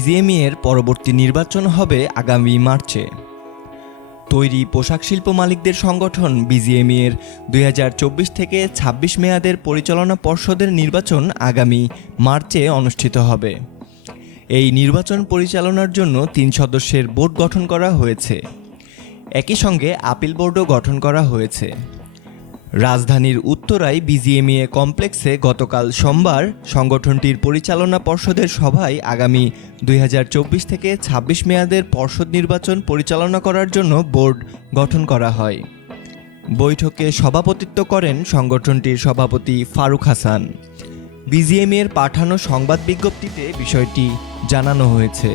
বিজিএমইএর পরবর্তী নির্বাচন হবে আগামী মার্চে। তৈরি পোশাক শিল্প মালিকদের সংগঠন বিজিএমইএর 2024 থেকে 26 মেয়াদের পরিচালনা পর্ষদের নির্বাচন আগামী মার্চে অনুষ্ঠিত হবে। এই নির্বাচন পরিচালনার জন্য 3 সদস্যের বোর্ড গঠন করা হয়েছে। একই সঙ্গে আপিল বোর্ডও গঠন করা হয়েছে। রাজধানীর উত্তরায় বিজিএমইএ কমপ্লেক্সে গতকাল সোমবার সংগঠনটির পরিচালনা পর্ষদের সভায় আগামী 2024 থেকে 26 মেয়াদের পর্ষদ নির্বাচন পরিচালনা করার জন্য বোর্ড গঠন করা হয়। বৈঠকে সভাপতিত্ব করেন সংগঠনটির সভাপতি ফারুক হাসান। বিজিএমইএর পাঠানো সংবাদ বিজ্ঞপ্তিতে বিষয়টি জানানো হয়েছে।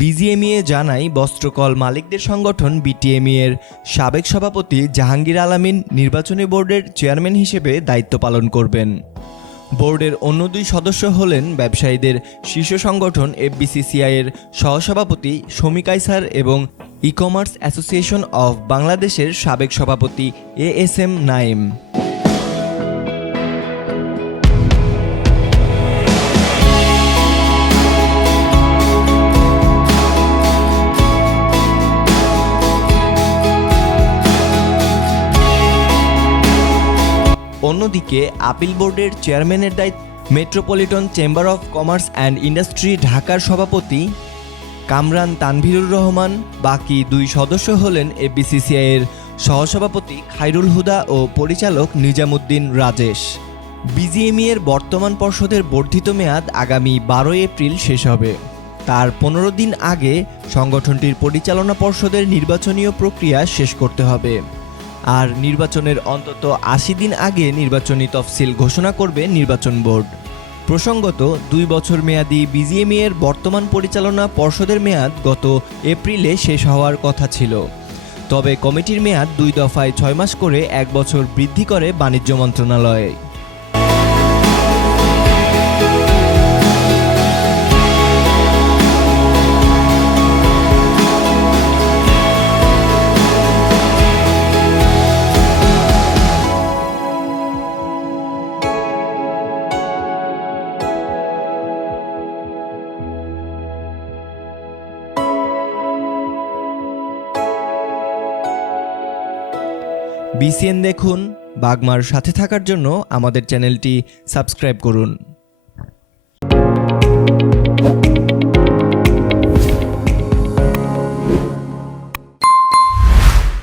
বিজিএমইএ জানায়, বস্ত্রকল মালিকদের সংগঠন বিটিএমইএর সাবেক সভাপতি জাহাঙ্গীর আলামিন নির্বাচনী বোর্ডের চেয়ারম্যান হিসেবে দায়িত্ব পালন করবেন। বোর্ডের অন্য 2 সদস্য হলেন ব্যবসায়ীদের শীর্ষ সংগঠন এফবিসিসিআইয়ের সহসভাপতি শমী কায়সার এবং ই-কমার্স অ্যাসোসিয়েশন অব বাংলাদেশের সাবেক সভাপতি এএসএম নাঈম। অন্যদিকে আপিল বোর্ডের চেয়ারম্যানের দায়িত্ব metropolitan chamber of commerce and industry ঢাকার সভাপতি কামরান তানভীরুর রহমান। বাকি 2 সদস্য হলেন এফবিসিসিআইয়ের সহসভাপতি খায়রুল হুদা ও পরিচালক নিজামুদ্দিন রাজেশ। বিজিএমইএর বর্তমান পর্ষদের বর্ধিত মেয়াদ আগামী 12 এপ্রিল শেষ হবে। তার 15 দিন আগে সংগঠনটির পরিচালনা পর্ষদের নির্বাচনীয় প্রক্রিয়া শেষ করতে হবে। আর নির্বাচনের অন্তত 80 দিন আগে নির্বাচনী তফসিল ঘোষণা করবে নির্বাচন বোর্ড। প্রসঙ্গত 2 বছর মেয়াদী বিজিএমইএর বর্তমান পরিচালনা পর্ষদের মেয়াদ গত এপ্রিলে শেষ হওয়ার কথা ছিল। তবে কমিটির মেয়াদ 2 দফায় 6 মাস করে 1 বছর বৃদ্ধি করে বাণিজ্য মন্ত্রণালয়। বিসিএন দেখুন। বাগমার সাথে থাকার জন্য আমাদের চ্যানেলটি সাবস্ক্রাইব করুন।